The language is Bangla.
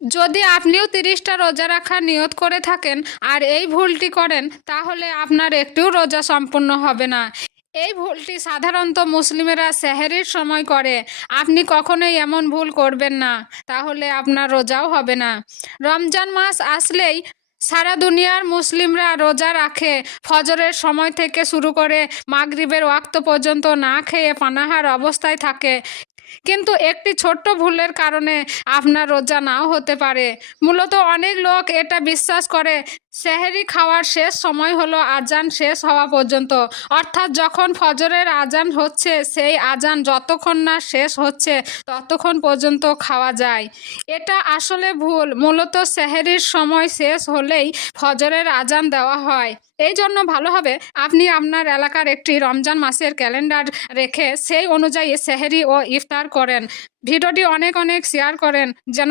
যদি আপনিও 30টা রোজা রাখার নিয়ত করে থাকেন আর এই ভুলটি করেন, তাহলে আপনার একটিও রোজা সম্পূর্ণ হবে না। এই ভুলটি সাধারণত মুসলিমেরা সেহরির সময় করে। আপনি কখনোই এমন ভুল করবেন না, তাহলে আপনার রোজাও হবে না। রমজান মাস আসলেই সারা দুনিয়ার মুসলিমরা রোজা রাখে। ফজরের সময় থেকে শুরু করে মাগরিবের ওয়াক্ত পর্যন্ত না খেয়ে পানাহার অবস্থায় থাকে। কিন্তু একটি ছোট্ট ভুলের কারণে আপনার রোজা নাও হতে পারে। মূলত অনেক লোক এটা বিশ্বাস করে সেহরি খাওয়ার শেষ সময় হলো আজান শেষ হওয়া পর্যন্ত, অর্থাৎ যখন ফজরের আজান হচ্ছে সেই আজান যতক্ষণ না শেষ হচ্ছে ততক্ষণ পর্যন্ত খাওয়া যায়। এটা আসলে ভুল। মূলত সেহরির সময় শেষ হলেই ফজরের আজান দেওয়া হয়। এই জন্য ভালো হবে আপনি আপনার এলাকার একটি রমজান মাসের ক্যালেন্ডার রেখে সেই অনুযায়ী সেহরি ও ইফতার করেন। ভিডিওটি অনেক অনেক শেয়ার করেন যেন